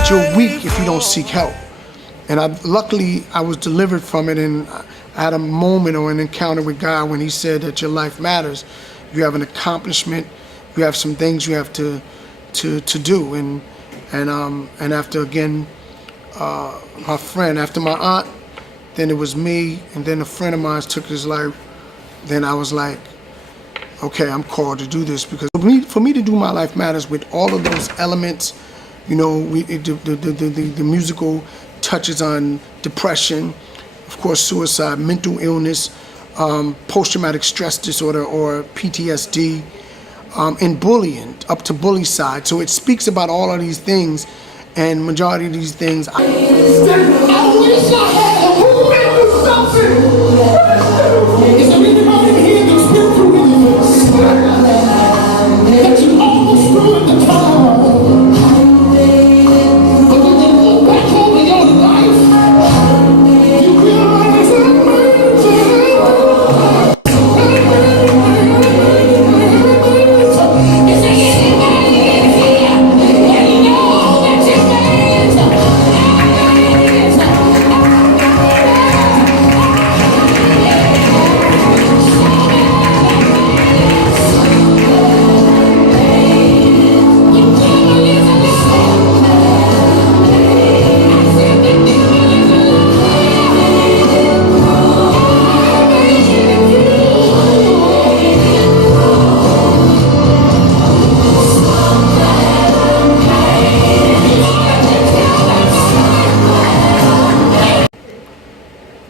that you're weak if you don't seek help. And luckily, I was delivered from it, and I had a moment or an encounter with God when he said that your life matters. You have an accomplishment, you have some things you have to do. And after, again, my friend, after my aunt, then it was me, and then a friend of mine took his life. Then I was like, okay, I'm called to do this, because for me to do My Life Matters with all of those elements, you know, the musical touches on depression, of course, suicide, mental illness, post-traumatic stress disorder or PTSD, and bullying, up to bully side. So it speaks about all of these things, and majority of these things. I wish I had who went through something. Is there anybody in here that's been through this? That you almost ruined the time. But when you look back over your life, you realize is there anybody in here that know that you made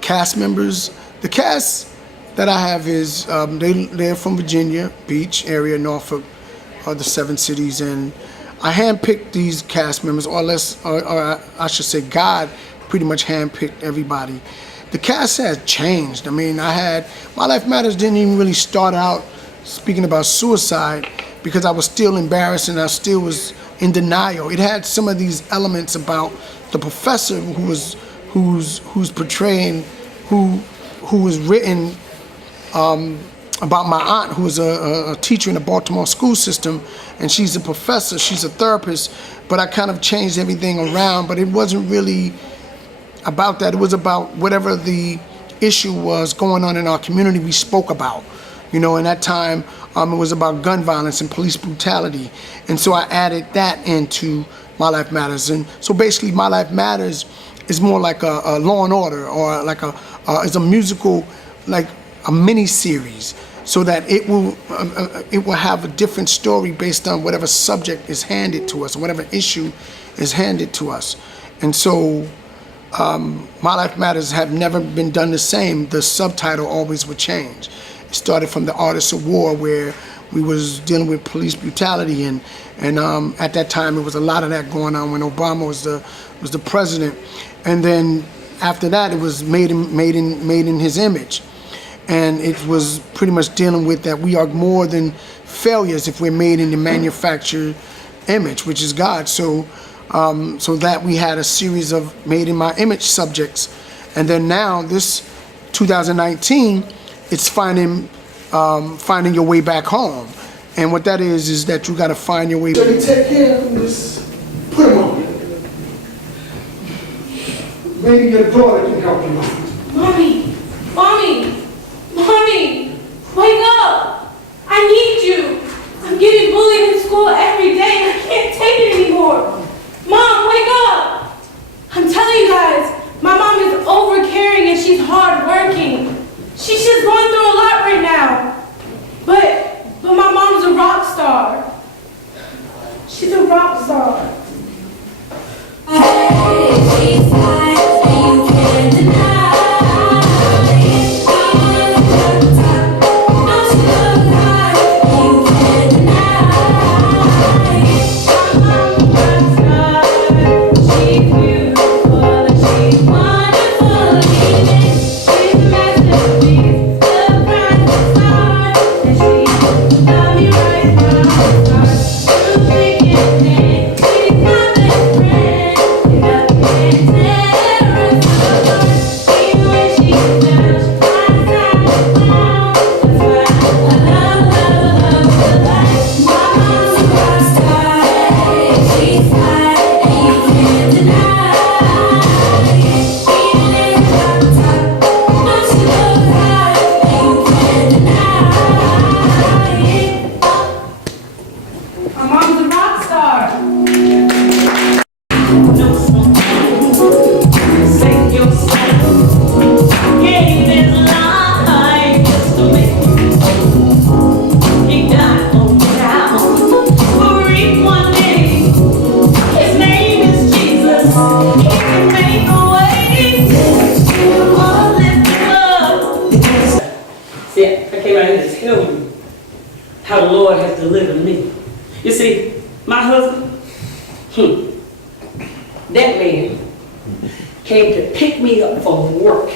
Cast members. The cast that I have is they're from Virginia Beach area, Norfolk, the 7 cities, and I handpicked these cast members, or I should say God pretty much handpicked everybody. The cast has changed. I mean, My Life Matters didn't even really start out speaking about suicide, because I was still embarrassed and I still was in denial. It had some of these elements about the professor who's portraying, who was written about my aunt, who was a teacher in the Baltimore school system, and she's a professor, she's a therapist, but I kind of changed everything around. But it wasn't really about that. It was about whatever the issue was going on in our community we spoke about. You know, in that time, it was about gun violence and police brutality. And so I added that into My Life Matters. And so basically My Life Matters is more like a Law and Order, or like it's a musical, like a mini series, so that it will have a different story based on whatever subject is handed to us, or whatever issue is handed to us. And so My Life Matters have never been done the same. The subtitle always would change. It started from The Artists of War, where we was dealing with police brutality, and at that time it was a lot of that going on when Obama was the president. And then after that, it was made in his image, and it was pretty much dealing with that we are more than failures if we're made in the manufactured image, which is God. So that we had a series of made in my image subjects, and then now this 2019, it's finding your way back home. And what that is that you got to find your way. So you take care of this, put them on. Maybe your daughter can help you out. Mommy, wake up! I need you. I'm getting bullied in school every day and I can't take it anymore. Mom, wake up! I'm telling you guys, my mom is overcaring and she's hardworking. She's just going through a lot right now. But my mom's a rock star. She's a rock star. delivered me. You see, my husband, that man came to pick me up from work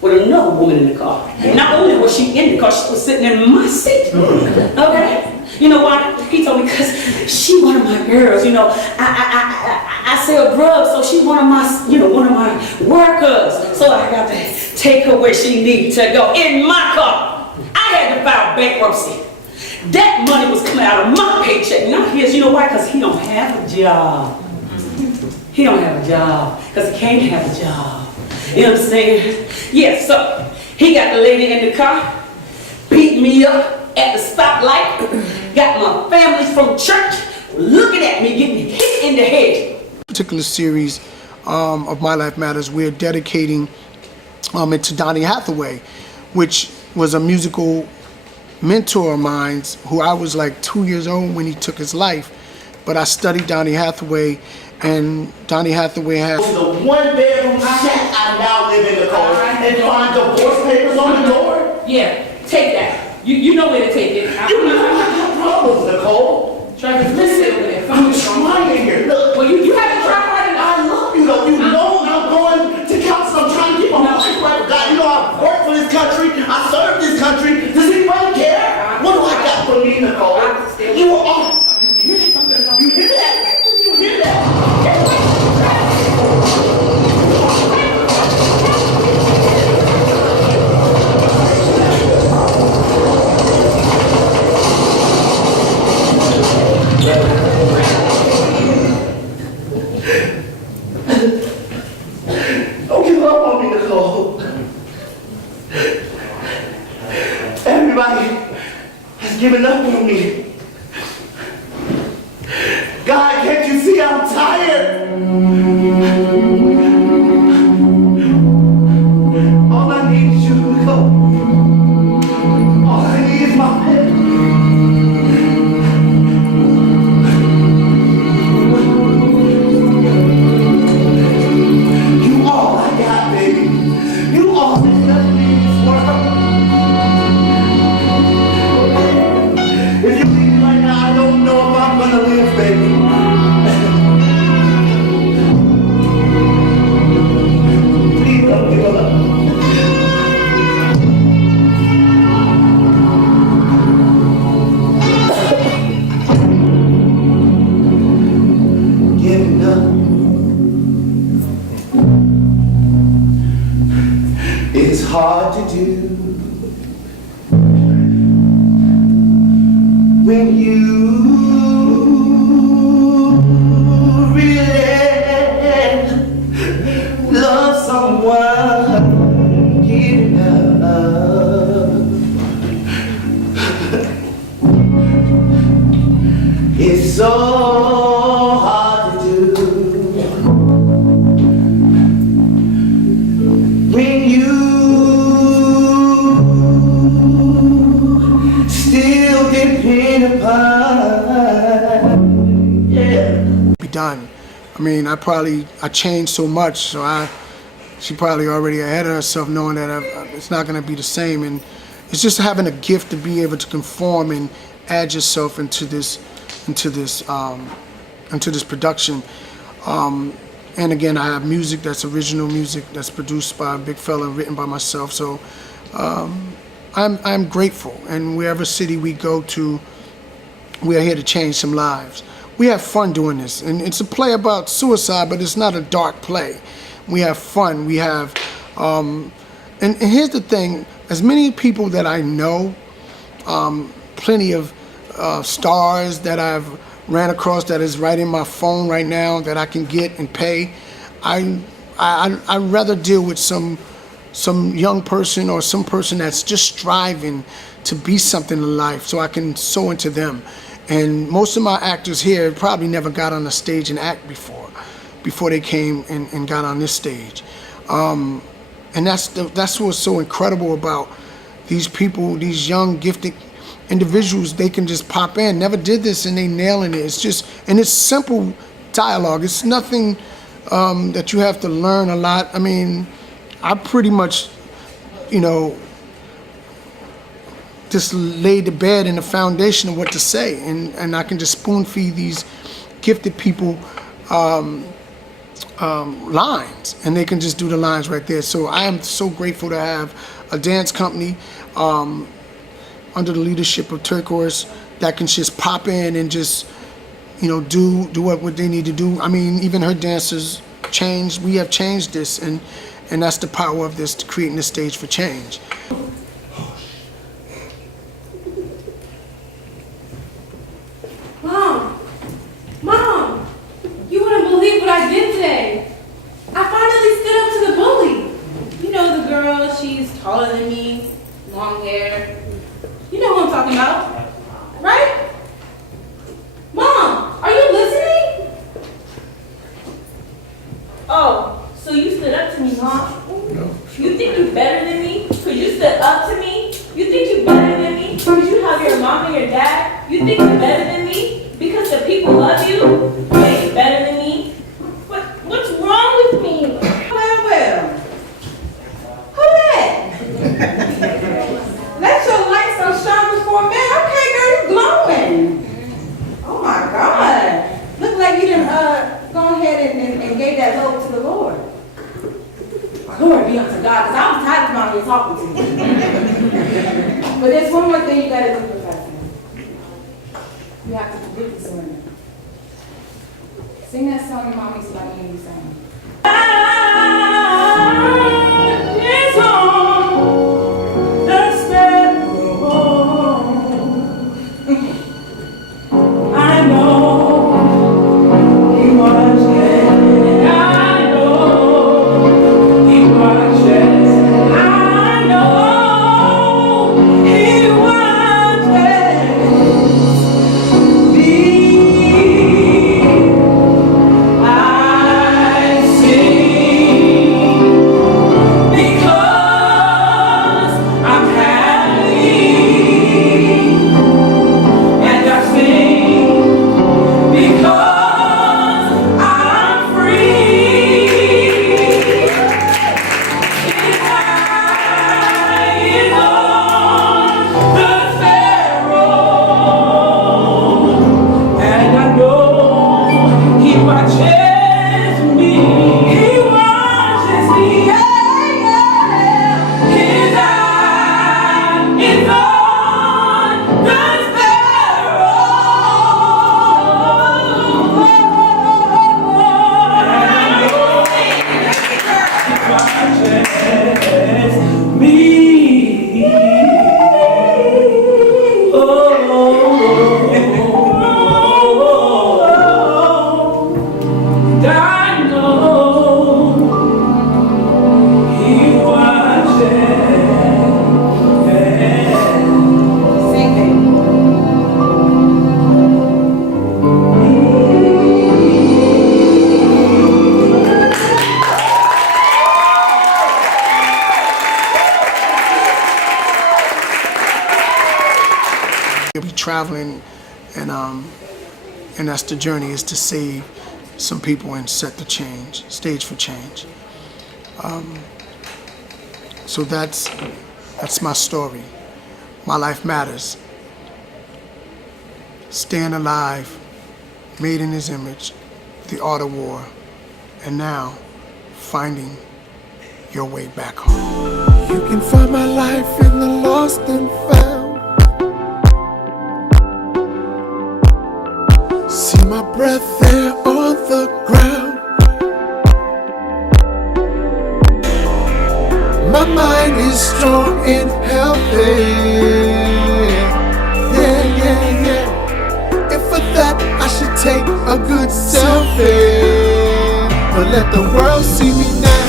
with another woman in the car. And not only was she in the car, she was sitting in my seat. Okay? You know why? He told me because she one of my girls. You know, I sell drugs, so she one of my workers. So I got to take her where she needs to go in my car. I had to file bankruptcy. That money was coming out of my paycheck, not his. You know why? Because he don't have a job. He don't have a job because he can't have a job. You know what I'm saying? Yeah, so he got the lady in the car, beat me up at the stoplight, got my family from church looking at me, getting hit in the head. Particular series of My Life Matters, we're dedicating it to Donny Hathaway, which was a musical mentor of mine who I was like 2 years old when he took his life. But I studied Donny Hathaway, and Donny Hathaway had The one-bedroom shack I now live in, Nicole, and find divorce papers on the door. Yeah, take that. You know where to take it. You know I have problems, Nicole. Travis, listen over there. I'm trying here. Look, Well, you haven't tried right now. I love you though. You know I'm going to council. I'm trying to keep my life right. God, you know I work for this country. I serve this country. Does anybody care? What do I got for me, Nicole? You are all. You hear that? You hear that? Don't give up on me, Nicole. Everybody has given up on me. God, can't you see I'm tired? All I need is you, Nicole. All I need is my head. You all I got, baby. You all that's left me in this world. If you leave me right now, I don't know if I'm gonna live, baby. Please don't give up. Giving up is hard to do when you really love someone. Giving up it's so hard to do when you still depend upon, yeah. be done. I mean, I changed so much, so she probably already ahead of herself knowing that it's not going to be the same. And it's just having a gift to be able to conform and add yourself into this production. And again, I have music that's original music that's produced by a big fella, written by myself. So I'm grateful. And wherever city we go to, we are here to change some lives. We have fun doing this, and it's a play about suicide, but it's not a dark play. We have fun. We have, and here's the thing: as many people that I know, plenty of stars that I've ran across that is right in my phone right now that I can get and pay. I'd rather deal with some young person or some person that's just striving to be something in life, so I can sow into them. And most of my actors here probably never got on the stage and act before they came and got on this stage. And that's what's so incredible about these people, these young, gifted individuals. They can just pop in, never did this, and they nailing it. It's just, and it's simple dialogue. It's nothing that you have to learn a lot. I mean, I pretty much, just laid the bed and the foundation of what to say, and I can just spoon feed these gifted people lines, and they can just do the lines right there. So I am so grateful to have a dance company under the leadership of Turquoise that can just pop in and just, you know, do what they need to do. I mean, even her dancers changed. We have changed this, and that's the power of this, creating the stage for change. Mom, you wouldn't believe what I did today. I finally stood up to the bully. You know the girl, she's taller than me, long hair. You know who I'm talking about, right? Mom, are you listening? Oh, so you stood up to me, Mom? No. You think you're better than me? Because you stood up to me? You think you're better than me? Because you have your mom and your dad? You think you're better than me? Because the people love you? You ain't better than me? What's wrong with me? Well. Who that? Let your light so shine before man. Okay, girl, you glowing. Oh my God. Look like you done go ahead and gave that vote to the Lord. Glory be unto God, because I was tired of out here talking to you. But there's one more thing you gotta do, Professor. You have to forgive this woman. Sing that song your mom used to like when you sang. It's on the I know he watches. I know he watches. I know he watches me. I sing because I'm happy, and I sing because I'm free. His eye is on the Pharaoh, and I know he watches me. He watches me. Yeah, yeah. His eye is on the sparrow. Me. I know he watches. Sing it. You'll be traveling, and that's the journey, is to save some people and set the stage for change. So that's my story. My life matters. Staying alive, made in his image, the art of war, and now finding your way back home. You can find my life in the lost and found. See my breath there on the ground. My mind is strong and healthy. Yeah, yeah, yeah. And for that I should take a good selfie. But let the world see me now.